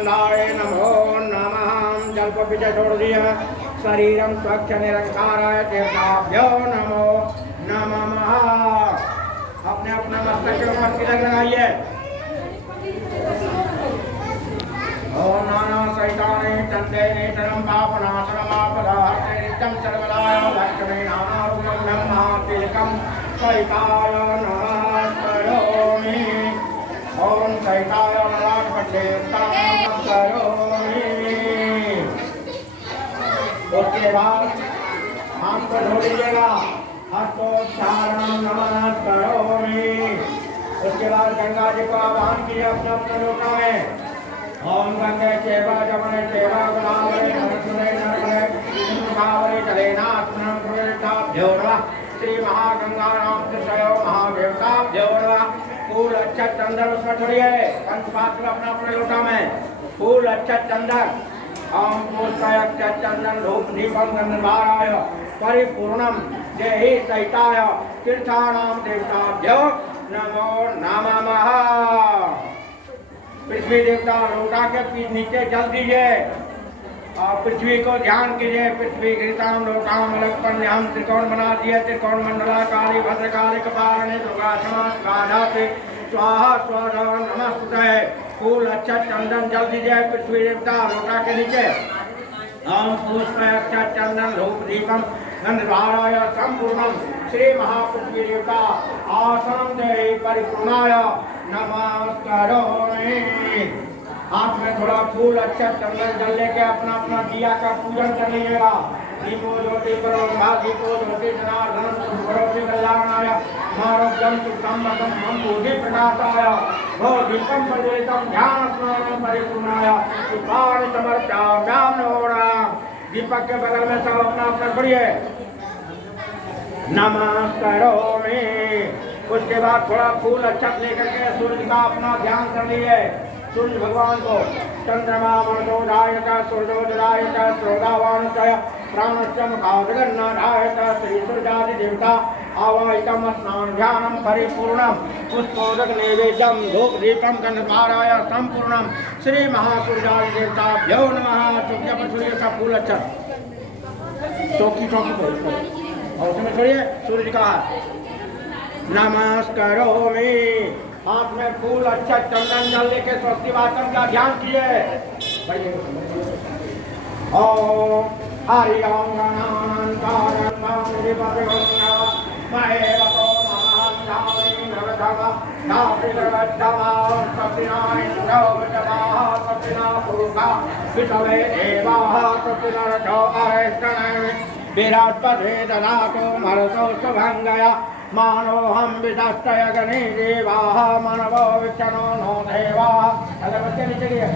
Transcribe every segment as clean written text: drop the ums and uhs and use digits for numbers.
गंधाय नमो नमः। जल को पीछे छोड़ दिया। शरीरम स्वच्छ निरंकाराय तीर्थाभ्यो नमो नमः। अपने अपने मस्तक के ऊपर तिलक लगाइए। ओम नाना सैताने चंदे नेत्रम पापनाशनमापदार्थे नित्यं सर्वदाय लक्ष्मी नानारूपं ब्रह्मातिलकं सैताय नमः करोमि। ओम सैताय नमः पठेतां करोमि। उसके बाद हाथ को धो लीजिएगा। हस्तोच्चारणं नमः करोमि। उसके बाद गंगा जी को आवाहन कीजिए अपने अपने लोटा में। ओम गंगे चैव जमुने चैव गोदावरी सरस्वती नर्मदे सिंधु जलेनास्मिन् प्रवेशाभ्यो नमः। श्री महागंगानां तिसयो महादेवताभ्यो नमः। फूल अक्षत चंदन उसमें छोड़िए। पंचपात्र अपना अपने लोटा में फूल अक्षत चंदन। ओम पुष्पाय अक्षत चंदन धूप दीपम गंधर्वाराय परिपूर्णम देहि सहिताय तीर्थानां देवताभ्यो नमो नमः। पृथ्वी देवता लोटा के नीचे जल दीजिए और पृथ्वी को ध्यान कीजिए। पृथ्वी घृताम लोकाम अलकपन्याम त्रिकोण बना दिए। त्रिकोण मंडलाकारी भद्रकाली कपालने दुर्गा क्षमा गाधाते स्वाहा स्वाहा नमस्ते। फूल अच्छा चंदन जल दीजिए पृथ्वी देवता लोटा के नीचे। ओम पुष्प अच्छा चंदन धूप दीपम गंधर्वाराय संपूर्णम श्री महापृथ्वी देवता आसनं देहि परिपूर्णाय नमस्कारोमि। हाथ में थोड़ा फूल अच्छा चंदन जल लेके अपना अपना दिया का पूजन कर लीजिएगा। दीपो ज्योति करो दीपो ज्योति जनार्दन करोति कल्याणाय मारोग्यम सुखम मतम मम बुद्धि प्रकाशाय भो दीपम प्रज्वलितम ध्यान स्मरणं परिपूर्णाय पुष्पाणि समर्पयामि नमः। दीपक के बगल में सब अपना अपना पढ़िए नमस्कारोमि। उसके बाद थोड़ा फूल अक्षत लेकर के सूर्य का अपना ध्यान कर लिए। सूर्य भगवान को चंद्रमा मनोदायक सूर्योदयायक श्रोतावानचय प्राणस्य मुखादगन्नादायक श्री सूर्यादि देवता आवाहितम स्नान ध्यानम परिपूर्णम पुष्पोदक नैवेद्यम धूप दीपम गंधर्वाराय संपूर्णम श्री महासूर्यादि देवताभ्यो नमः। चौकी पर छोड़िए सब फूल अक्षत चौकी पर और उसमें छोड़िए सूर्य का नमस्कारोमि। हाथ में फूल अच्छा चंदन जल लेके स्वस्ति वाचन का ध्यान किए। ओम हरि ओम विराट्पदे ददातु मरुतो शुभंगया मानोहम विदस्तय गणे देवाः मानवो विचनो नो देवाः। अगर बच्चे नीचे गए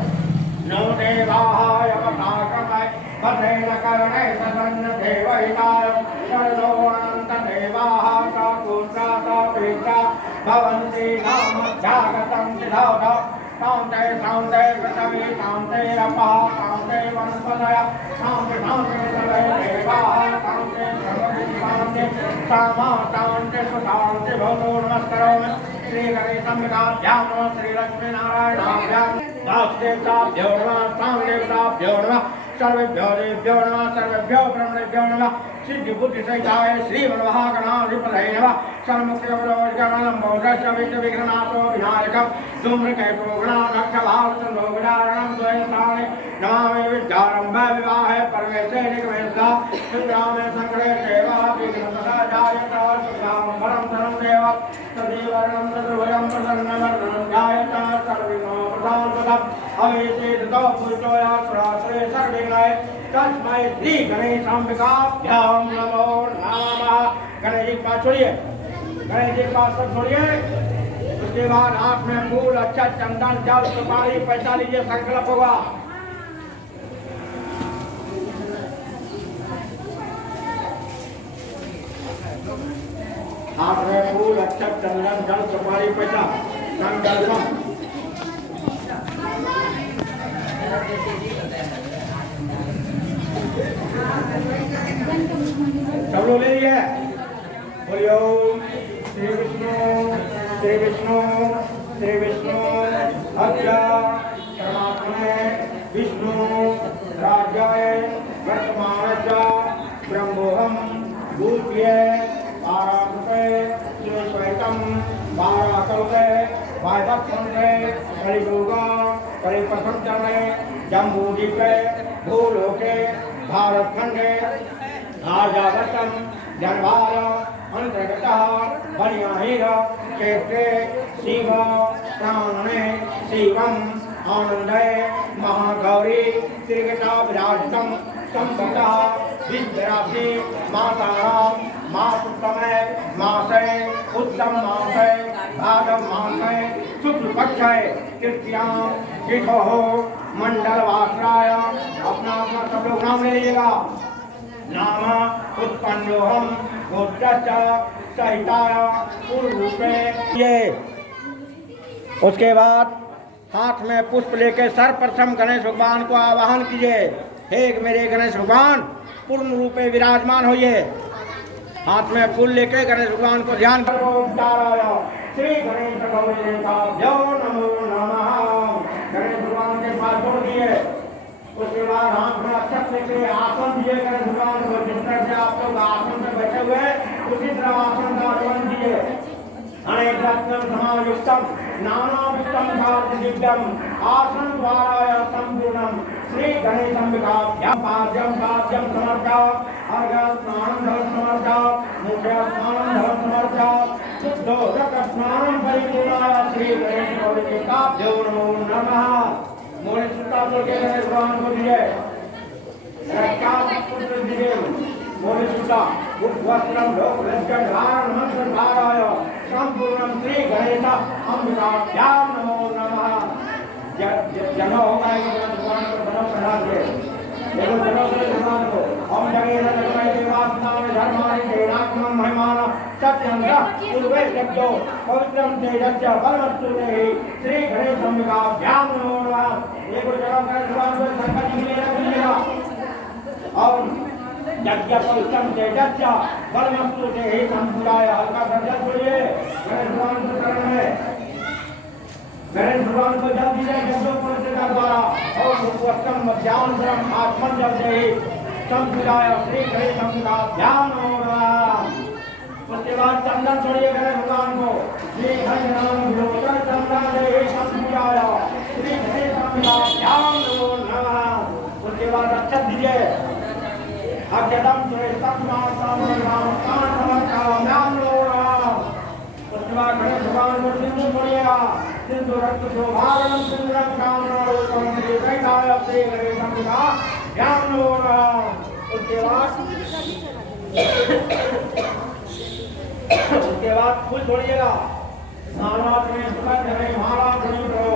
नो देवाः यमताकमय पदेन कर्णे सदन्न देवहिताय सर्वो अनंत देवाः साकुत्रा सापेक्षा भवन्ति नाम जागतं सिद्धौ शांते शांते पृथ्वी शांते रपः शांते वनस्पतय शांते शांते सर्वे देवाः शांते सर्वभूतानि शांते सामा शांते सुशांते भवतो नमस्कारोमि। श्री गणेशं विकाभ्यां नमः श्री लक्ष्मी नारायणाभ्यां दासदेवताभ्यो नमः सामदेवताभ्यो नमः सर्वेभ्यो देवेभ्यो नमः सर्वेभ्यो ब्रह्मणेभ्यो नमः। सिद्धि बुद्धि सहिताय श्री मनोभागणाधिपतये नमः। सर्वमुक्तिकमलोजगमनं बौद्धस्य विघ्ननाथो विनायकं धूम्रकेतो गणाध्यक्षभावचन्द्रो विदारणं द्वयस्थाने नमामि विद्यारम्भे विवाहे परमेशे निगमेशदा सुग्रामे सङ्कटे सेवा विघ्नतदा जायत सुग्रामं धनं देव तदेवर्णं तद्भुजं प्रसन्नवर्णं जायत सर्वविघ्नोपशान्तदम् अवेशेषतो पुरुषोया सुराश्रये सर्वविघ्नाय तस्मै श्री गणेशाम्बिकाभ्यां नमो नमः। गणेश जी के पास छोड़िए। गणेश जी के पास सब छोड़िए। उसके बाद हाथ में फूल अच्छा चंदन जल सुपारी पैसा लीजिए। संकल्प होगा हाथ में फूल अच्छा चंदन जल सुपारी पैसा संकल्प। सब लोग ले लिए। बोलियो श्री विष्णु श्री विष्णु श्री विष्णु अद्य परमात्मने विष्णु राज्याय वर्तमानश्च ब्रह्मोहम भूत्ये पाराकृते श्वेतं पाराकल्पे वायवत्संगे कलियुगा कलिप्रसंचने जम्बूद्वीपे भूलोके भारतखंडे आर्यावर्तम जनवार अंतर्गतः बनियाहीर क्षेत्रे शिव प्राणने शिवम आनंदे महागौरी त्रिगता विराजितम संपदा विद्यार्थी माताराम मासुतमे मासे उत्तम मासे भादव मासे शुक्ल पक्षे तृतीयां तिथो मंडलवासराय अपना अपना सब लोग नाम ले लीजिएगा। नाम उत्पन्नोहम गोत्रश्च सहिताय पूर्वरूपे। ये उसके बाद हाथ में पुष्प लेकर सर्वप्रथम गणेश भगवान को आवाहन कीजिए। हे मेरे गणेश भगवान पूर्ण रूपे विराजमान होइए। हाथ में फूल लेकर गणेश भगवान को ध्यान करो। श्री गणेश भगवान नमो नमः। गणेश भगवान के पास छोड़ दिए। उसके बाद हाथ में अक्षत लेके आसन दिए गणेश भगवान को। जिस तरह से आप लोग आसन में बैठे हुए उसी तरह आसन का आचरण दिए। अनेक रत्न समायुक्तम नानाविधम खाद्यम आसन द्वारा संपूर्णम श्री गणेश अंबिकाभ्यां पाद्यम पाद्यम समर्पया अर्घ्य स्नानं धर्म समर्पया मुख्य स्नानं धर्म समर्पया शुद्धोदक स्नानं परिपूर्णाय श्री गणेश अंबिकाभ्यो नमो नमः। मोरे सुता बोल के गणेश भगवान को दिए। पुत्र दिए मोरे सुता वस्त्रम लोक लज्जन धारण मंत्र धाराय संपूर्णम श्री गणेश अंबिकाभ्यां नमो नमः। जनो होगा भगवान को बनो चढ़ा दे। देखो जनो से भगवान को ओम जगेर जगमय देवात्माय धर्माय देनात्मं महिमान सत्यं पूर्वे शब्दो पवित्रं तेजस्य बलवस्तु देहि श्री गणेश अंबिकाभ्यां नमो नमः। देखो जनो का भगवान को संकट के लिए रख लीजिएगा। और यज्ञ पवित्रं तेजस्य बलवस्तु देहि संपूराय हल्का दर्जा बोलिए गणेश भगवान को चरण में। गणेश भगवान को जल दीजिए यज्ञोपवीत द्वारा और वस्त्रम मध्यान्तरम आत्मन जल दे संपूराय श्री गणेश अंबिकाभ्यां नमो नमः। उसके बाद चंदन छोड़िए गणेश भगवान को। श्री हरिनाम विलोचन चंदन दे संपूराय श्री गणेश अंबिकाभ्यां नमो नमः। उसके बाद अक्षत दीजिए। अक्षतम सुरेशम नाम उसके बाद गणेश भगवान को सिंधु छोड़िएगा। सिंधु रक्त शोभारणम सुंदरम कामनारूपम श्री कैलाय श्री गणेश अंबिकाभ्यां नमो नमः। उसके बाद फूल छोड़िएगा। नानाथ में सुगंध में माला धुनीतो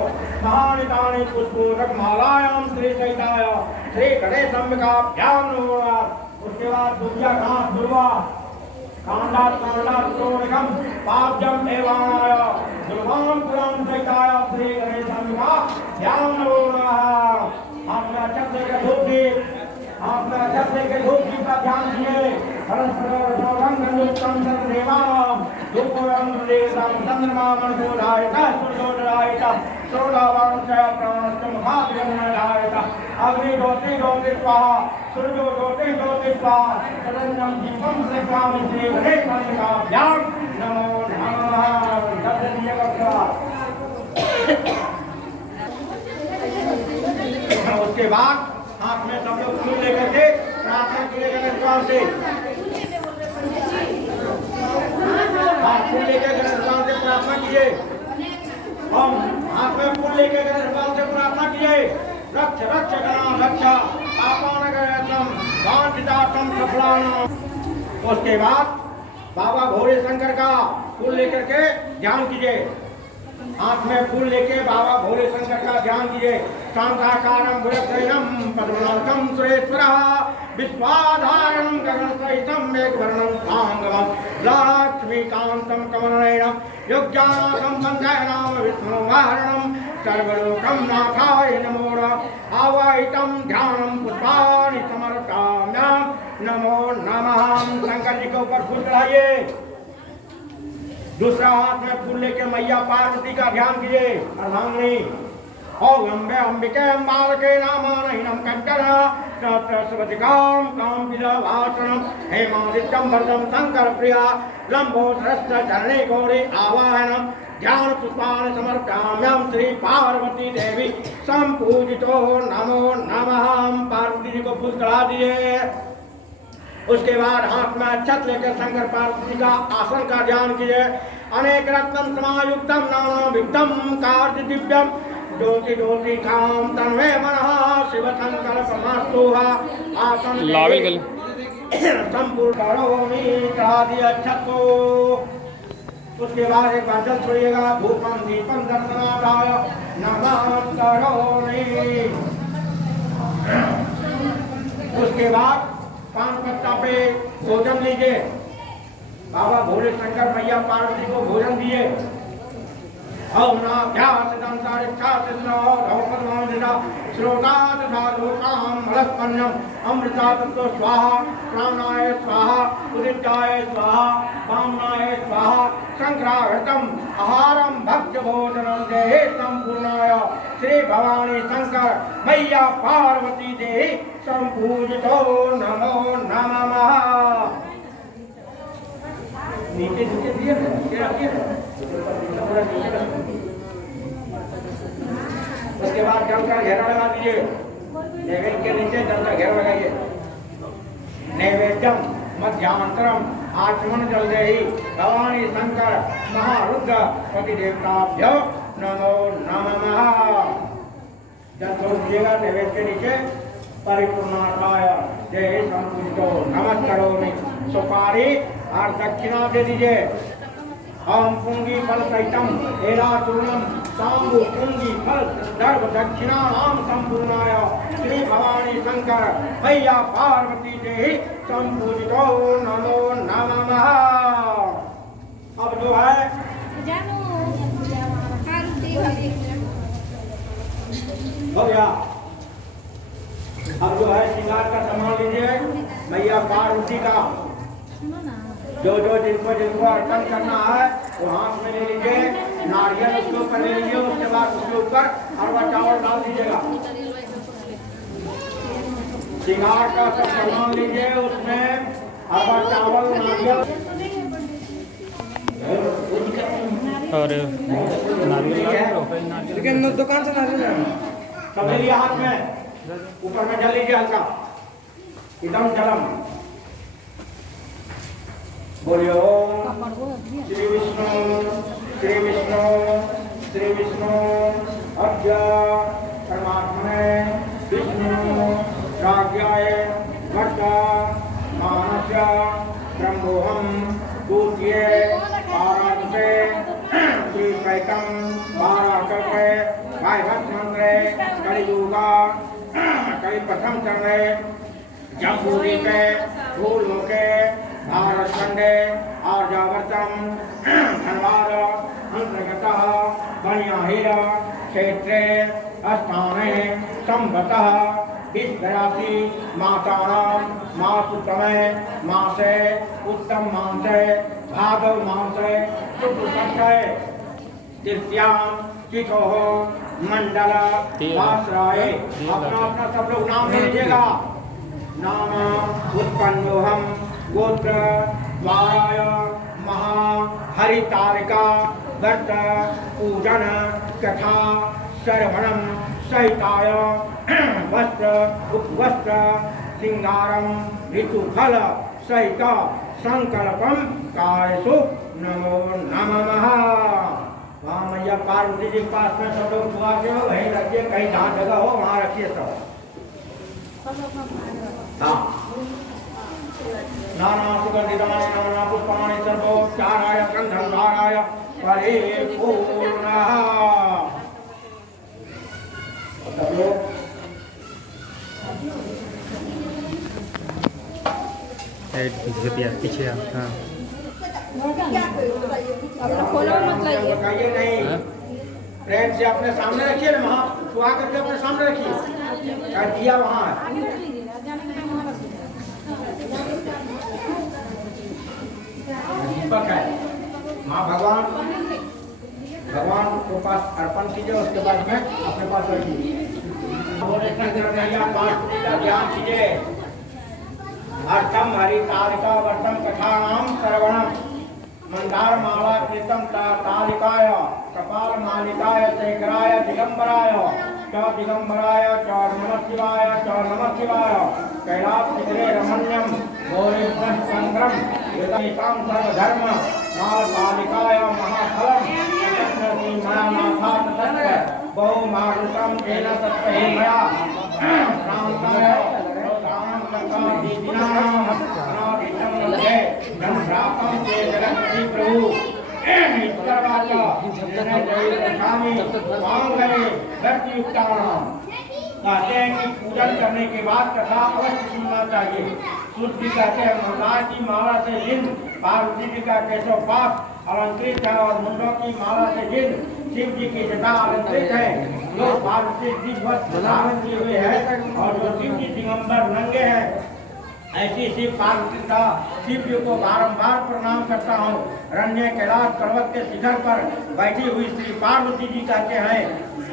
महानितानि पुष्पोदक मालायां श्री कैलाय श्री गणेश अंबिकाभ्यां नमो नमः। उसके बाद दुर्गा घास दुर्वा कांडा क्रोणिकम पाद्यम एवाय दुर्वां पुरां कैलाय श्री गणेश अंबिकाभ्यां नमो नमः। आपने अक्षत लेकर धूप दीप आपने अक्षत लेकर धूप दीप का ध्यान दिए। रंग देवानां धूपं देवतां चंद्रमा मनोदायित सूर्योदयायित सोदावांशय प्राणश्च महाभ्यमनायित अग्नि ज्योति ज्योति स्वाहा सूर्यो ज्योति ज्योति स्वाहा तदन्यं दीपं प्रज्वालयामि श्री गणेश अंबिकाभ्यां नमो नमः। उसके बाद हाथ में सब लोग फूल लेकर के प्रार्थना कीजिए गणेश भगवान से। फूल लेकर गणेश भगवान से प्रार्थना कीजिए। हम हाथ में फूल लेकर गणेश भगवान से प्रार्थना कीजिए। रक्ष रक्ष गणा रक्ष पापानगरतम वांछितार्थम सफलानाम। उसके बाद बाबा भोले शंकर का फूल लेकर के ध्यान कीजिए। हाथ में फूल लेके बाबा भोले शंकर का ध्यान कीजिए। शांताकारं भुजगशयनं पद्मनाभं सुरेश्वरः विश्वाधारणं गगनसहितं मेघवर्णं साङ्गं लक्ष्मीकान्तं कमलनयनं योग्यानाथं वन्दयानां विष्णुवाहरणं सर्वलोकं नाथाय नमो नमः। आवाहितं ध्यानं पुष्पाणि समर्पयाम्यहं नमो नमः। शंकर जी के ऊपर फूल चढ़ाइए। दूसरा हाथ में फूल लेके मैया पार्वती का ध्यान कीजिए। अर्धांगिनी ओम अम्बे अंबिके अम्बालके नामानहिनं कंचन सरस्वतिकां काम्बिलवासनं हेमादित्यं वरदं शंकर प्रिया लंबोदरस्य चरणे गौरी आवाहनं ध्यान पुष्पाणि समर्पयाम्यहं श्री पार्वती देवी संपूजितो नमो नमः। पार्वती जी को फूल चढ़ा दिए। उसके बाद हाथ में अक्षत लेकर शंकर पार्वती का आसन का ध्यान कीजिए। अनेक रत्नम समायुक्तम नाना विद्धम कार्य दिव्यम ज्योति ज्योति काम तन्वे मनः शिव शंकर परमास्तुहा आसन संपूर्ण करोमि चढ़ा दिया अक्षत को। उसके बाद एक बार जल छोड़िएगा। धूपम दीपम दर्शनाय नमः करोमि। उसके बाद पान पत्ता पे भोजन लीजिए। बाबा भोले शंकर मैया पार्वती को भोजन दिए। ओम नाभ्यास दंतारिक्षा सिद्धो धौपदमानिदा श्लोकात साधुकाम मलस्पन्नम अमृता तत्व स्वाहा प्राणाय स्वाहा उदिताय स्वाहा वामनाय स्वाहा संक्राहृतम आहारम भक्ष्य भोजनम देहि संपूर्णाय श्री भवानी शंकर मैया पार्वती देहि संपूजितो नमो नमः। नीचे नीचे दिए उसके बाद जल का घेरा लगा दीजिए। नैवेद्य के नीचे जल का घेरा लगाइए। नैवेद्यम मध्यांतरम आचमन जल देहि भवानी शंकर महारुद्र पति देवताभ्यो नमो नमः। जल छोड़ दीजिएगा नैवेद्य के नीचे। परिपूर्णार्थाय जय संपूजितो नमस्करोमि। सुपारी और दक्षिणा दे दीजिए। ओम पुंगी फल सहितम एलाचूर्णम सांबु पुंगी फल दर्भ दक्षिणा नाम संपूर्णाय श्री भवानी शंकर मैया पार्वती देहि संपूजितो नमो नमः। अब जो है हो गया। अब जो है श्रृंगार का सामान लीजिए। मैया पार्वती का जो जो जिनको अर्पण करना है वो हाथ में ले लीजिए। नारियल उसके ऊपर ले लीजिए। उसके बाद उसके ऊपर अरवा चावल डाल दीजिएगा। श्रृंगार का सब सामान लीजिए। उसमें अरवा चावल नारियल और नारियल दुकान से नारियल सब ले लिया हाथ में। ऊपर में जल लीजिए हल्का एकदम जलम। बोलिए ओम श्री विष्णु श्री विष्णु श्री विष्णु अद्य परमात्मने विष्णु राज्याय भट्ट मानस्य ब्रह्मोहम दूत्ये आराधते श्री कैकम बाराकल्पे भाईभक्त मंत्रे कलियुगा कलि प्रथम चरणे जम्बूदीपे भूलोके भारत खंडे आर्यावर्तम धनवाद अंतर्गतः बनियाहिर क्षेत्रे स्थाने संवतः विश्वराशि मासानां मासुतमे मासे उत्तम मासे भादव मासे शुक्ल पक्षे तृतीयां तिथोः मंडल वासराय। अपना अपना सब लोग नाम ले लीजिएगा। नाम उत्पन्नोहम गोत्र द्वाराय महा हरितारिका व्रत पूजन कथा श्रवणम सहिताय वस्त्र उपवस्त्र सिंगारम ऋतुफल सहित संकल्पम कार्यसु नमो नमः। वहाँ मैया पार्वती जी के पास में सब लोग दुआ के हो वहीं रखिए। कहीं जहाँ जगह हो वहाँ रखिए सब। हाँ नाना सुगंधितानि नाना पुष्पाणि सर्वोपचाराय गन्धर्वाणाय परिपूर्णः। सब लोग पीछे हाँ बताइए नहीं। प्रेम से अपने सामने रखिए ना। वहाँ छुआ करके अपने सामने रखिए। दिया वहाँ है। दीपक है। माँ भगवान को पास अर्पण कीजिए, उसके बाद में अपने पास रखिए। ध्यान कीजिए। अर्थम हरितालिका वर्तम कथानाम श्रवणम मंदार माला कृतम तालिकाय कपाल मालिकाय शेखराय दिगंबराय च दिगंबराय च नमः शिवाय कैलास शिखरे रमण्यम गौरी संग्रम वेदांताम सर्वधर्म माल पालिकाय महाफलम चक्रवर्ती मायानाथा तत्व बहु मारुतम तेन सत्वहे मया प्रांताय रोदानम कर्ता दीनानाम अनादितम लगे ब्रह्मरापम के जगन्नाथ प्रभु ईश्वर वाचा स्वामी मांग गए व्यक्ति युक्तानाम कहते हैं कि पूजन करने के बाद कथा अवश्य सुनना चाहिए। सूर्य जी कहते हैं मंदार की माला से जिन पार्वती जी का केशव पास अलंकृत है और मुंडों की माला से जिन शिव जी की जटा अलंकृत है, जो पार्वती दिव्य वस्त्र धारण किए हुए है और जो शिव जी दिगंबर नंगे हैं, ऐसी शिव पार्वती का शिव जी को बारंबार प्रणाम करता हूँ। रण्य कैलाश पर्वत के शिखर पर बैठी हुई श्री पार्वती जी कहते हैं,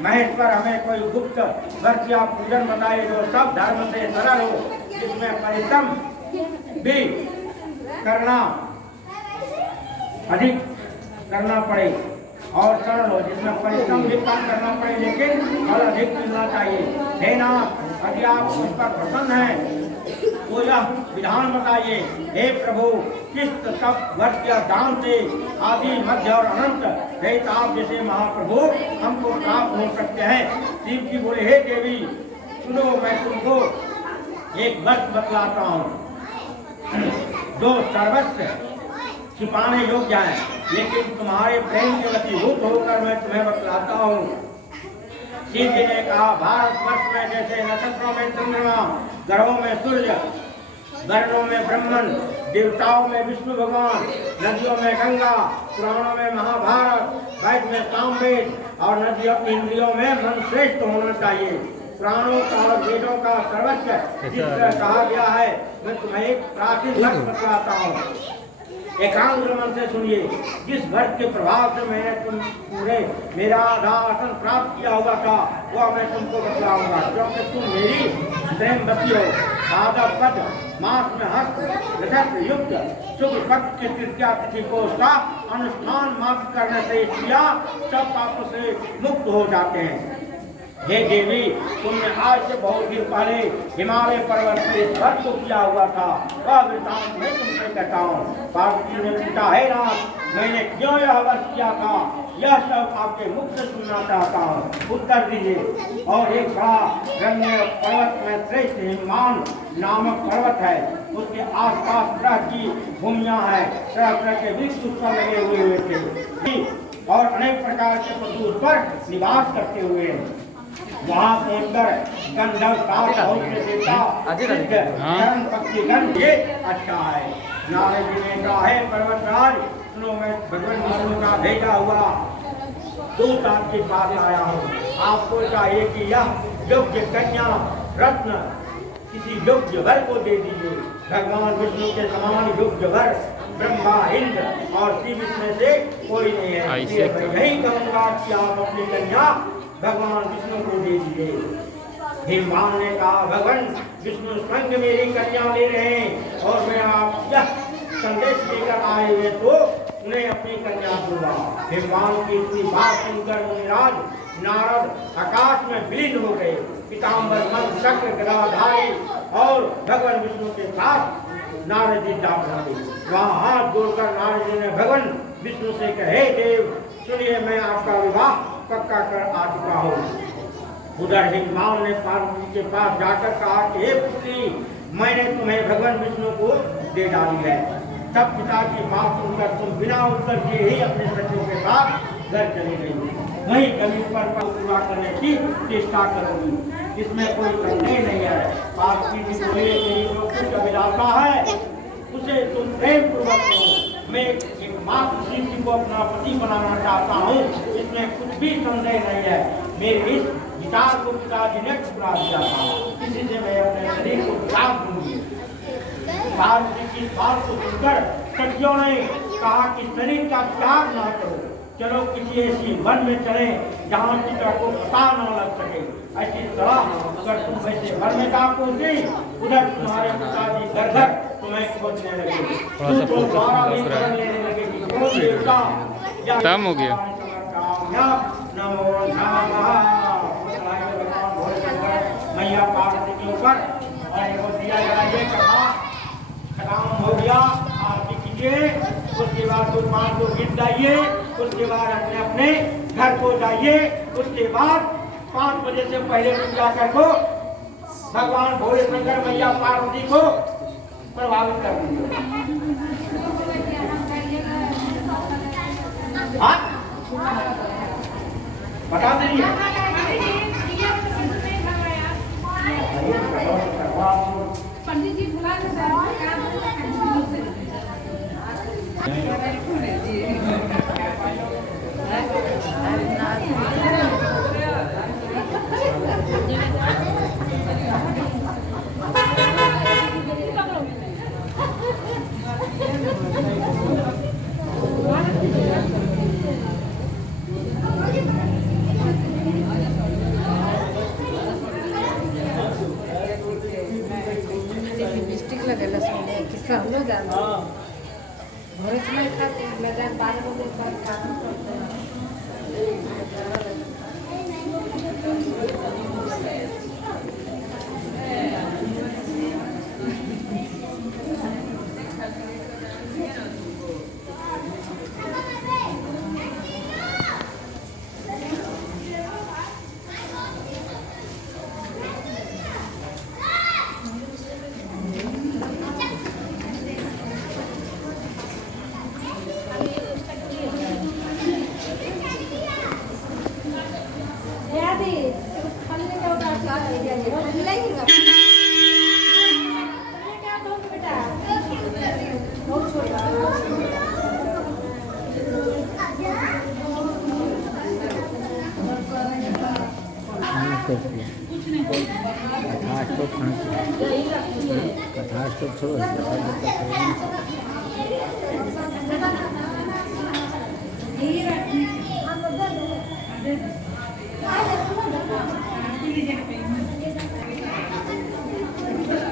महेश्वर हमें कोई गुप्त व्रत या पूजन बताए जो सब धर्म से सरल हो, जिसमें परिश्रम भी करना अधिक करना पड़े और सरल हो, जिसमें परिश्रम भी कम करना पड़े लेकिन फल अधिक मिलना चाहिए। हे नाथ, यदि आप उस पर प्रसन्न हैं तो यह विधान बताइए। हे प्रभु, किस तप वर्ष या दान से आदि मध्य और अनंत रहित आप जैसे महाप्रभु हमको प्राप्त हो सकते हैं। शिव जी बोले, हे देवी सुनो, मैं तुमको एक वर्ष बतलाता हूँ जो सर्वस्व छिपाने योग्य है, लेकिन तुम्हारे प्रेम के वशीभूत होकर मैं तुम्हें बतलाता हूँ। शिव जी ने कहा, भारतवर्ष में जैसे नक्षत्रों में चंद्रमा, ग्रहों में सूर्य, वर्णों में ब्रह्मन, देवताओं में विष्णु भगवान, नदियों में गंगा, पुराणों में महाभारत, वेद में सामवेद और नदियों इंद्रियों में मन श्रेष्ठ होना चाहिए। पुराणों का और वेदों का सर्वस्व जिस तरह कहा गया है, मैं तुम्हें एक प्राचीन लक्ष्य बतलाता हूँ। एकांग्र मन से सुनिए। जिस वर्ष के प्रभाव से मैंने तुम पूरे मेरा आधा आसन प्राप्त किया हुआ था, वह मैं तुमको बतलाऊंगा, क्योंकि तुम मेरी प्रेम बसी हो। आधा पद मास में हस्त नक्षत्र युक्त शुभ पक्ष की तृतीया तिथि को उसका अनुष्ठान मात्र करने से स्त्रियां सब पापों से मुक्त हो जाते हैं। हे देवी, तुमने आज से बहुत दिन पहले हिमालय पर्वत में इस व्रत को किया हुआ था, वह वृत्तांत मैं तुमसे कहता हूँ। पार्वती ने पूछा, हे नाथ, मैंने क्यों यह व्रत किया था, यह सब आपके मुख से सुनना चाहता हूँ, उत्तर दीजिए। और एक बड़ा रम्य पर्वत में श्रेष्ठ हिमान नामक पर्वत है, उसके आसपास तरह की भूमियाँ हैं, तरह तरह के वृक्ष उस पर लगे हुए थे और अनेक प्रकार के पशु उस पर निवास करते हुए हैं। वहाँ पहुंचकर गंधर्व चरण पक्षीगण ये अच्छा है। नारद जी ने कहा, है पर्वतराज सुनो, मैं भगवान विष्णु का भेजा हुआ दूत आपके पास आया हूँ। आपको चाहिए कि यह योग्य कन्या रत्न किसी योग्य वर को दे दीजिए। भगवान विष्णु के समान योग्य वर ब्रह्मा, इंद्र और शिव में से कोई नहीं है। मैं यही कहूँगा कि आप अपनी कन्या भगवान विष्णु को दे दीजिए। हिमवान ने कहा, भगवान विष्णु स्वयं मेरी कन्या ले रहे हैं और मैं आप यह संदेश लेकर आए हुए तो उन्हें अपनी कन्या दूंगा। हिमवान की इतनी बात सुनकर मुनिराज नारद आकाश में विलीन हो गए। पीताम्बर मन चक्र गदाधारी और भगवान विष्णु के साथ नारद जी जा पहुंचे। वहाँ हाथ जोड़कर नारद जी ने भगवान विष्णु से कहे, देव सुनिए, मैं आपका विवाह पक्का कर आ चुका हूँ। उधर हिमवान ने पार्वती के पास जाकर कहा कि हे पुत्री, मैंने तुम्हें भगवान विष्णु को दे डाली है। तब पिता की बात सुनकर तुम बिना उत्तर दिए ही अपने सचिव के साथ घर चली गई। वही कभी पर पूरा करने की चेष्टा करोगी, इसमें कोई संदेह नहीं है। पार्वती जी बोले, मेरी जो कुछ अभिलाषा है उसे तुम प्रेम पूर्वक करो। मैं एक मात्र शिव जी को अपना पति बनाना चाहता हूँ, इसमें कुछ भी संदेह नहीं है। मेरे इस विचार को पिताजी ने ठुकरा दिया था, इसी से मैं अपने शरीर को त्याग दूंगी। पार्वती की बात को सुनकर सखियों ने कहा कि शरीर का त्याग न करो, चलो किसी ऐसी वन में चले जहाँ चिता को पता न लग सके। ऐसी सलाह अगर तुम वैसे वन में काम पहुंची, उधर तुम्हारे पिताजी घर घर तुम्हें खोजने लगे, तुमको द्वारा भी खबर लेने लगे कि कौन देवता या खत्म हो गया। नमो नमः। मैया पार्वती के ऊपर और वो दिया जलाइए, कथा खत्म हो गया। आरती कीजिए, उसके बाद कुर्बान को गीत गाइए, उसके बाद अपने अपने घर को जाइए। उसके बाद 5 बजे से पहले तुम जाकर को भगवान भोले शंकर मैया पार्वती को प्रभावित कर दीजिए। हाँ बता दीजिए। पंडित जी बुला लिपस्टिक लगेला सोने की सहलो जानो भरत में था लगा 12 बजे तक काम करते हैं।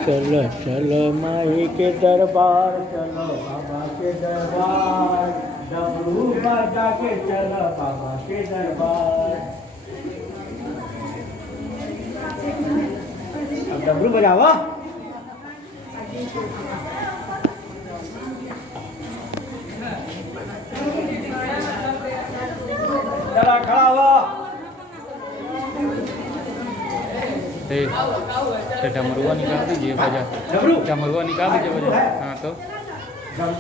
चलो चलो माई के दरबार, चलो बाबा के दरबार, डमरू बजा के चलो बाबा के दरबार। अब डमरू बजाओ। चला खड़ा हुआ। डमरुआ निकाल दीजिए बजा, डमरुआ निकाल दीजिए बजा। हाँ तो मन